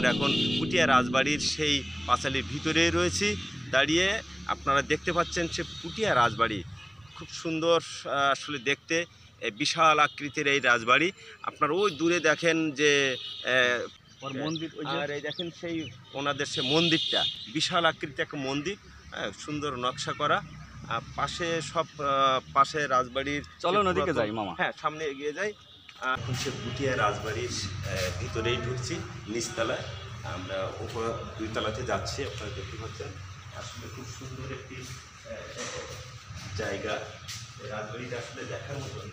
আমরা এখন পুটিয়া রাজবাড়ির সেই পাঁচালির ভিতরেই রয়েছি দাঁড়িয়ে। আপনারা দেখতে পাচ্ছেন সে পুটিয়া রাজবাড়ি, খুব সুন্দর আসলে দেখতে, বিশাল আকৃতির এই রাজবাড়ি। আপনারা ওই দূরে দেখেন যে মন্দির, আর এই দেখেন সেই ওনাদের সে মন্দিরটা, বিশাল আকৃতির একটা মন্দির, সুন্দর নকশা করা। পাশে সব পাশে রাজবাড়ির, চলো নদীকে যাই মামা, হ্যাঁ সামনে এগিয়ে যাই। এখন সে পুটিয়া রাজবাড়ির ভিতরেই ঢুকছি, নিচতলায়। আমরা উপর 2 তলাতে যাচ্ছি, আপনারা দেখতে পাচ্ছেন। আসলে খুব সুন্দর একটি জায়গা, রাজবাড়িটা আসলে দেখার মতন।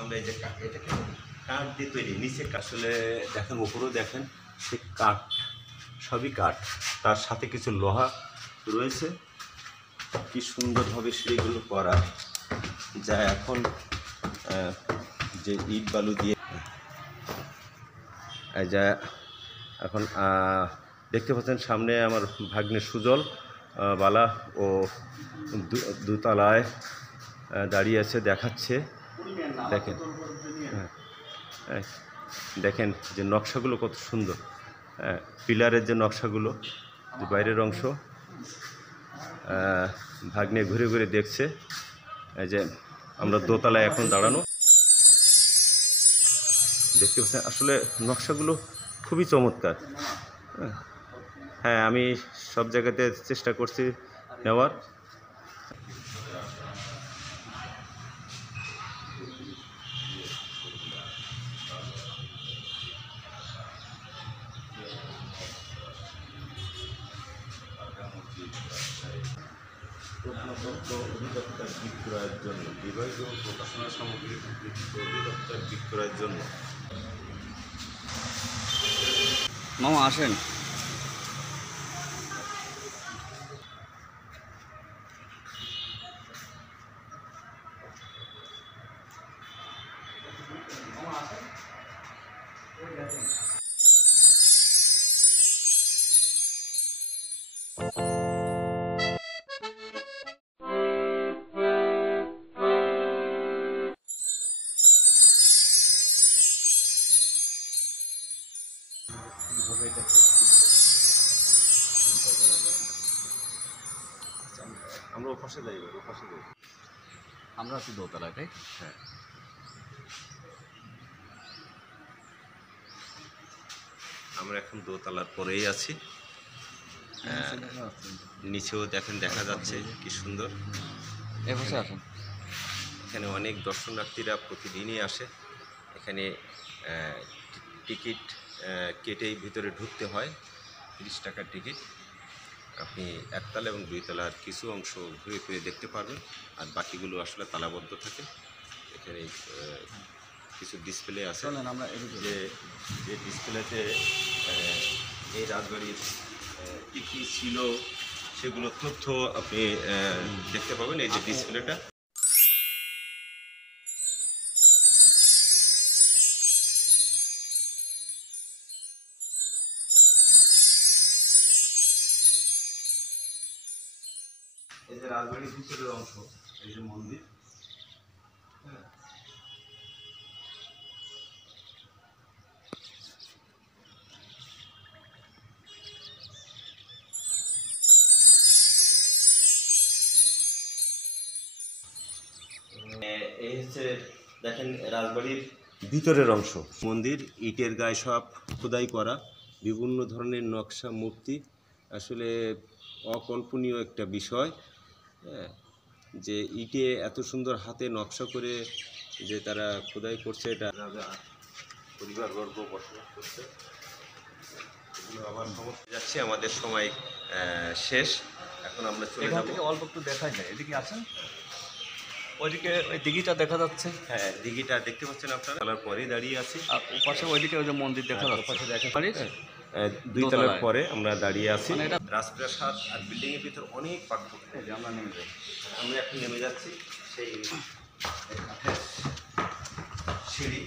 আমরা এই যে এটাকে কাঠ দিয়ে তৈরি, নিচে আসলে দেখেন, উপরেও দেখেন সে কাঠ, সবই কাঠ, তার সাথে কিছু লোহা রয়েছে। কি সুন্দরভাবে সিঁড়িগুলো করা, যা এখন যে ইট বালু দিয়ে যা এখন দেখতে পাচ্ছেন। সামনে আমার ভাগ্নে সুজল বালা ও 2 তলায় দাঁড়িয়ে আছে, দেখাচ্ছে। দেখেন, দেখেন যে নকশাগুলো কত সুন্দর, পিলারের যে নকশাগুলো, যে বাইরের অংশ। ভাগ্নে ঘুরে ঘুরে দেখছে। এই যে আমরা 2 তলায় এখন দাঁড়ানো, দেখতে পাচ্ছেন। আসলে নকশাগুলো খুবই চমৎকার। হ্যাঁ, আমি সব জায়গাতে চেষ্টা করছি নেওয়ার। প্রত্নতত্ত্ব অধিদপ্তর বিক্রয়ের জন্য, বিভাগীয় প্রকাশনা সামগ্রী অধিদপ্তর বিক্রয়ের জন্য। মামা আসেন। আমরা ওপাশে যাই, ওপাশে যাই। আমরা আছি 2 তলায়, তাই? হ্যাঁ, আমরা এখন 2 তলার পরেই আছি। নিচেও দেখেন, দেখা যাচ্ছে কি সুন্দর। এখানে অনেক দর্শনার্থীরা প্রতিদিনই আসে। এখানে টিকিট কেটেই ভিতরে ঢুকতে হয়, 30 টাকার টিকিট। আপনি 1 তলা এবং 2 তলার কিছু অংশ ঘুরে ফিরে দেখতে পারবেন, আর বাকিগুলো আসলে তালাবদ্ধ থাকে। এখানে কিছু ডিসপ্লে আছে, যে ডিসপ্লেতে এই রাজবাড়ির কী কী ছিল সেগুলো তথ্য আপনি দেখতে পাবেন। এই যে ডিসপ্লেটা, এই যে রাজবাড়ির ভিতরের অংশ, এই যে মন্দির, হ্যাঁ। এই হচ্ছে দেখেন রাজবাড়ির ভিতরের অংশ। মন্দির ইটের গায়ে সব খোদাই করা, বিভিন্ন ধরনের নকশা, মূর্তি। আসলে অকল্পনীয় একটা বিষয়, যে ইটে এত সুন্দর হাতে নকশা করে যে তারা খোদাই করছে। এটা পরিবারবর্গ বসবাস করছে। এগুলো আবার সমস্ত যাচ্ছে, আমাদের সময় শেষ। এখন আমরা চলে যাব। অল্প একটু দেখা যায়, এদিকে আসেন। ওইদিকে ওই দিঘিটা দেখা যাচ্ছে। হ্যাঁ, দিঘিটা দেখতে পাচ্ছেন আপনারা। তলার পরেই দাঁড়িয়ে আছি। আর ওপাশে ওইদিকে ওই যে মন্দির দেখা যাচ্ছে। ওপাশে দেখেন, 2 তলার পরে আমরা দাঁড়িয়ে আছি। রাজপ্রাসাদ আর বিল্ডিংয়ের ভিতর অনেক পার্থক্য। আমরা নেমে যাই, আমরা এখন নেমে যাচ্ছি সেই সিঁড়ি।